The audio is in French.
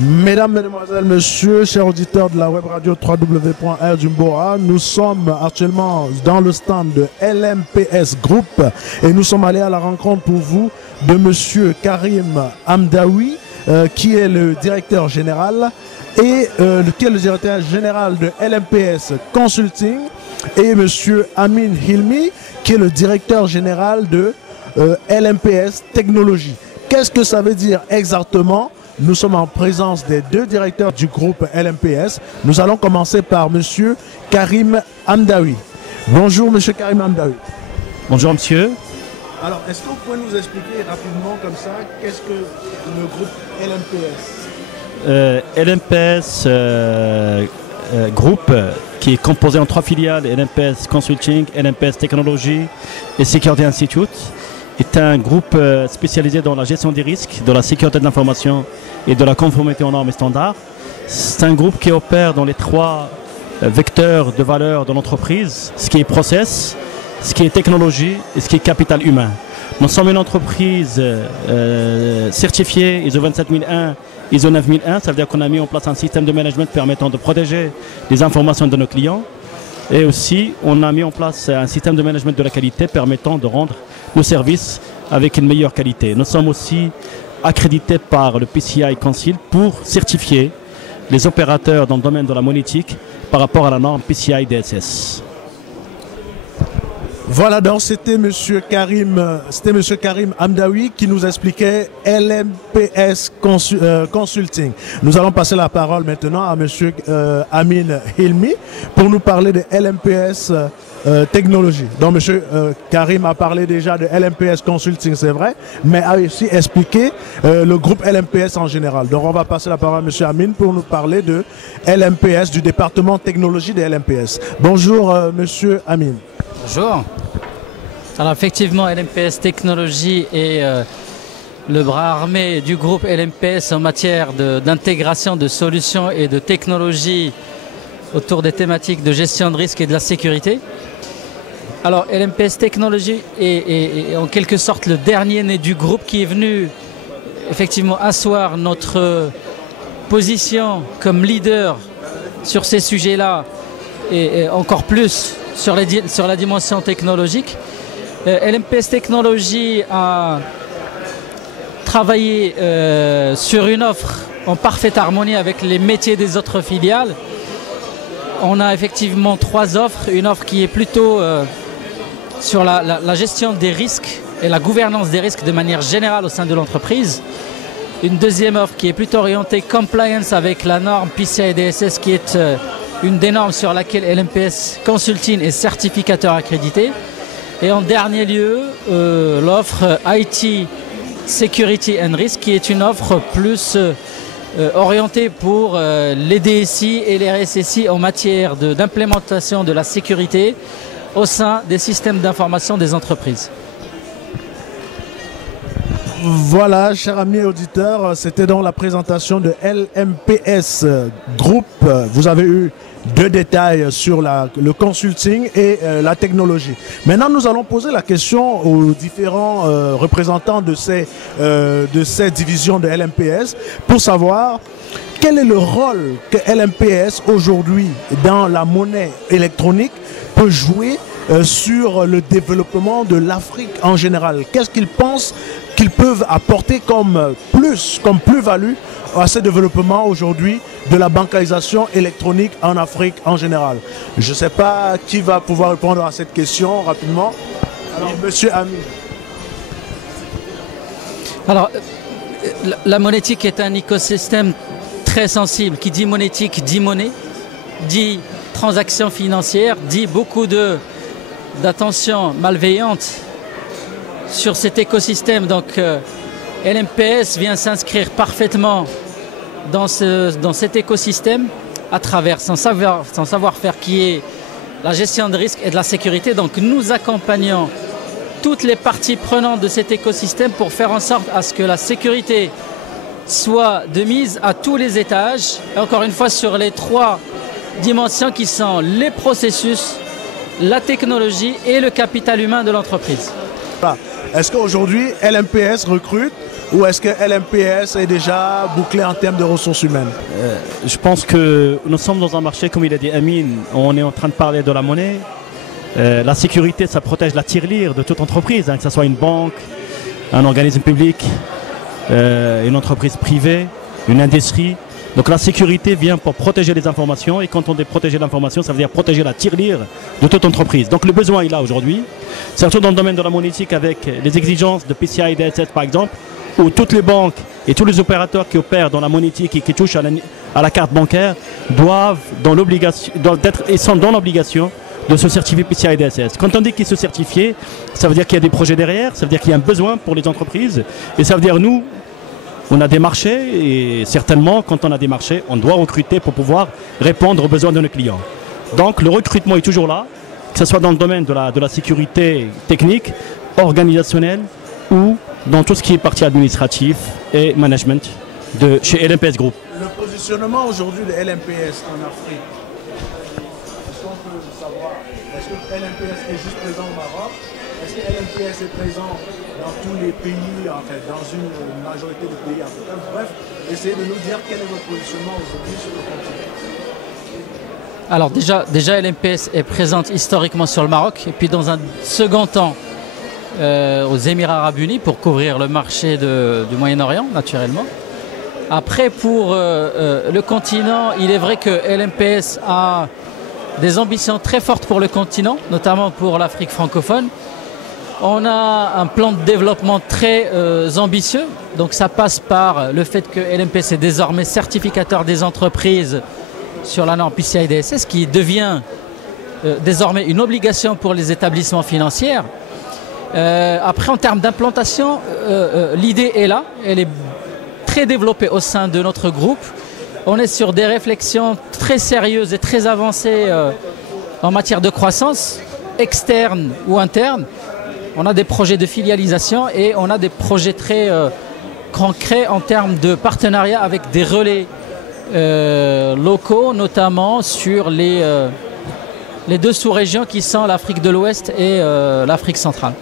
Mesdames, Mesdemoiselles, Messieurs, chers auditeurs de la web radio www.rdumbora, nous sommes actuellement dans le stand de LMPS Group et nous sommes allés à la rencontre pour vous de Monsieur Karim Hamdaoui, qui est le directeur général et qui est le directeur général de LMPS Consulting, et Monsieur Amin Hilmi, qui est le directeur général de LMPS Technologie. Qu'est-ce que ça veut dire exactement? Nous sommes en présence des deux directeurs du groupe LMPS. Nous allons commencer par Monsieur Karim Hamdaoui. Bonjour Monsieur Karim Hamdaoui. Bonjour Monsieur. Alors, est-ce que vous pouvez nous expliquer rapidement comme ça, qu'est-ce que le groupe LMPS? Groupe qui est composé en 3 filiales, LMPS Consulting, LMPS Technology et Security Institute, est un groupe spécialisé dans la gestion des risques, de la sécurité de l'information et de la conformité aux normes et standards. C'est un groupe qui opère dans les 3 vecteurs de valeur de l'entreprise, ce qui est process, ce qui est technologie et ce qui est capital humain. Nous sommes une entreprise certifiée ISO 27001, ISO 9001, ça veut dire qu'on a mis en place un système de management permettant de protéger les informations de nos clients. Et aussi, on a mis en place un système de management de la qualité permettant de rendre nos services avec une meilleure qualité. Nous sommes aussi accrédités par le PCI Council pour certifier les opérateurs dans le domaine de la monétique par rapport à la norme PCI DSS. Voilà, donc c'était Monsieur Karim Hamdaoui qui nous expliquait LMPS Consulting. Nous allons passer la parole maintenant à Monsieur Amin Hilmi pour nous parler de LMPS Technologie. Donc Monsieur Karim a parlé déjà de LMPS Consulting, c'est vrai, mais a aussi expliqué le groupe LMPS en général. Donc on va passer la parole à Monsieur Amin pour nous parler de LMPS, du département technologie de LMPS. Bonjour Monsieur Amin. Bonjour. Alors effectivement, LMPS Technologie est le bras armé du groupe LMPS en matière d'intégration de solutions et de technologies autour des thématiques de gestion de risque et de la sécurité. Alors LMPS Technologie est en quelque sorte le dernier né du groupe qui est venu effectivement asseoir notre position comme leader sur ces sujets-là et encore plus sur la dimension technologique. LMPS Technologie a travaillé sur une offre en parfaite harmonie avec les métiers des autres filiales. On a effectivement 3 offres. Une offre qui est plutôt sur la gestion des risques et la gouvernance des risques de manière générale au sein de l'entreprise. Une deuxième offre qui est plutôt orientée compliance avec la norme PCI DSS qui est une des normes sur laquelle LMPS Consulting est certificateur accrédité. Et en dernier lieu, l'offre IT Security and Risk qui est une offre plus orientée pour les DSI et les RSSI en matière d'implémentation de la sécurité au sein des systèmes d'information des entreprises. Voilà, chers amis auditeurs, c'était donc la présentation de LMPS Group. Vous avez eu 2 détails sur le consulting et la technologie. Maintenant, nous allons poser la question aux différents représentants de ces divisions de LMPS pour savoir quel est le rôle que LMPS aujourd'hui dans la monnaie électronique peut jouer sur le développement de l'Afrique en général. Qu'est-ce qu'ils pensent qu'ils peuvent apporter comme plus-value à ce développement aujourd'hui de la bancarisation électronique en Afrique en général? Je ne sais pas qui va pouvoir répondre à cette question rapidement. Alors, Monsieur Amin. Alors, la monétique est un écosystème très sensible. Qui dit monétique dit monnaie, dit transactions financières, dit beaucoup d'attention malveillante sur cet écosystème. Donc LMPS vient s'inscrire parfaitement dans cet écosystème à travers son savoir-faire qui est la gestion de risque et de la sécurité. Donc nous accompagnons toutes les parties prenantes de cet écosystème pour faire en sorte à ce que la sécurité soit de mise à tous les étages, et encore une fois sur les 3 dimensions qui sont les processus, la technologie et le capital humain de l'entreprise. Est-ce qu'aujourd'hui LMPS recrute ou est-ce que LMPS est déjà bouclé en termes de ressources humaines? Je pense que nous sommes dans un marché, comme il a dit Amine, on est en train de parler de la monnaie. La sécurité, ça protège la tirelire de toute entreprise, hein, que ce soit une banque, un organisme public, une entreprise privée, une industrie. Donc la sécurité vient pour protéger les informations, et quand on dit protéger l'information, ça veut dire protéger la tirelire de toute entreprise. Donc le besoin est là aujourd'hui, surtout dans le domaine de la monétique avec les exigences de PCI DSS par exemple, où toutes les banques et tous les opérateurs qui opèrent dans la monétique et qui touchent à la carte bancaire doivent sont dans l'obligation de se certifier PCI DSS. Quand on dit qu'ils se certifient, ça veut dire qu'il y a des projets derrière, ça veut dire qu'il y a un besoin pour les entreprises, et ça veut dire nous, on a des marchés, et certainement quand on a des marchés, on doit recruter pour pouvoir répondre aux besoins de nos clients. Donc le recrutement est toujours là, que ce soit dans le domaine de la sécurité technique, organisationnelle, ou dans tout ce qui est partie administrative et management de chez LMPS Group. Le positionnement aujourd'hui de LMPS en Afrique, est-ce qu'on peut savoir, est-ce que LMPS est juste présent au Maroc? Est-ce que LMPS est présent dans tous les pays, en fait, dans une majorité de pays africains? Bref, essayez de nous dire quel est votre positionnement aujourd'hui sur le continent. Alors déjà LMPS est présente historiquement sur le Maroc, et puis dans un second temps aux Émirats Arabes Unis pour couvrir le marché du Moyen-Orient, naturellement. Après, pour le continent, il est vrai que LMPS a des ambitions très fortes pour le continent, notamment pour l'Afrique francophone. On a un plan de développement très ambitieux, donc ça passe par le fait que LMPS est désormais certificateur des entreprises sur la norme PCI DSS, qui devient désormais une obligation pour les établissements financiers. Après, en termes d'implantation, l'idée est là, elle est très développée au sein de notre groupe. On est sur des réflexions très sérieuses et très avancées en matière de croissance, externe ou interne. On a des projets de filialisation et on a des projets très concrets en termes de partenariat avec des relais locaux, notamment sur les deux sous-régions qui sont l'Afrique de l'Ouest et l'Afrique centrale.